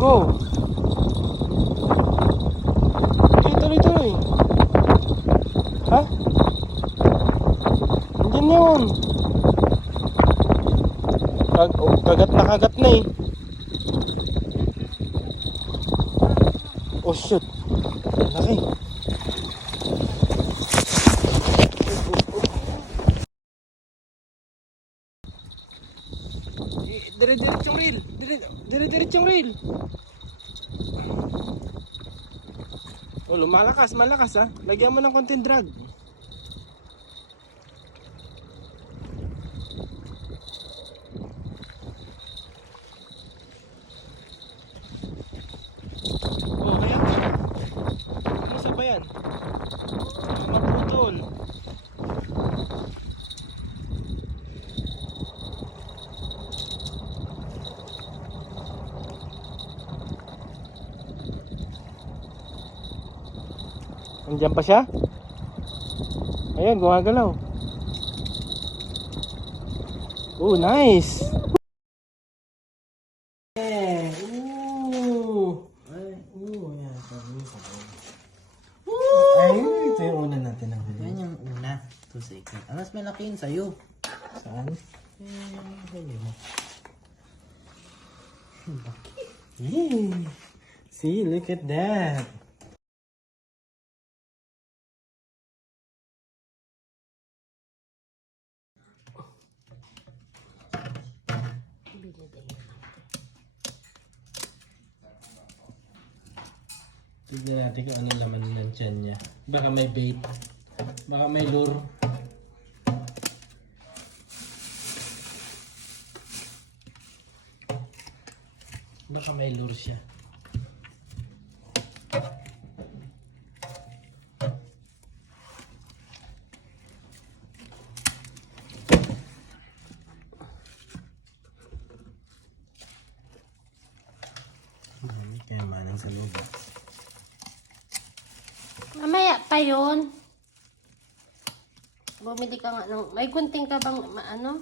Go! Okay, tuloy-tuloy. Ha? Andiyan na yun. Kagat na eh. Oh shoot. Laki. Dire-diretsong reel. Dire-diretsong reel. Oh, lumalakas, malakas ha. Lagyan mo ng konting drag. Oh, kaya kumusta ba yan? Maputol. Andiyan pa siya? Ayun, gumagalaw. Oh, nice. Ay, ito yung una natin ang huli. Yan yung una. 2 seconds. Ang mas malaki yun sa'yo. Saan? Yay! See, look at that. Tignan natin kung anong laman ng tiyan niya. Baka may bait. Baka may lure. Baka may lure siya. Kaya manang sa lubas. Mamaya pa yun. Bumili ka nga ng... May gunting ka bang ano?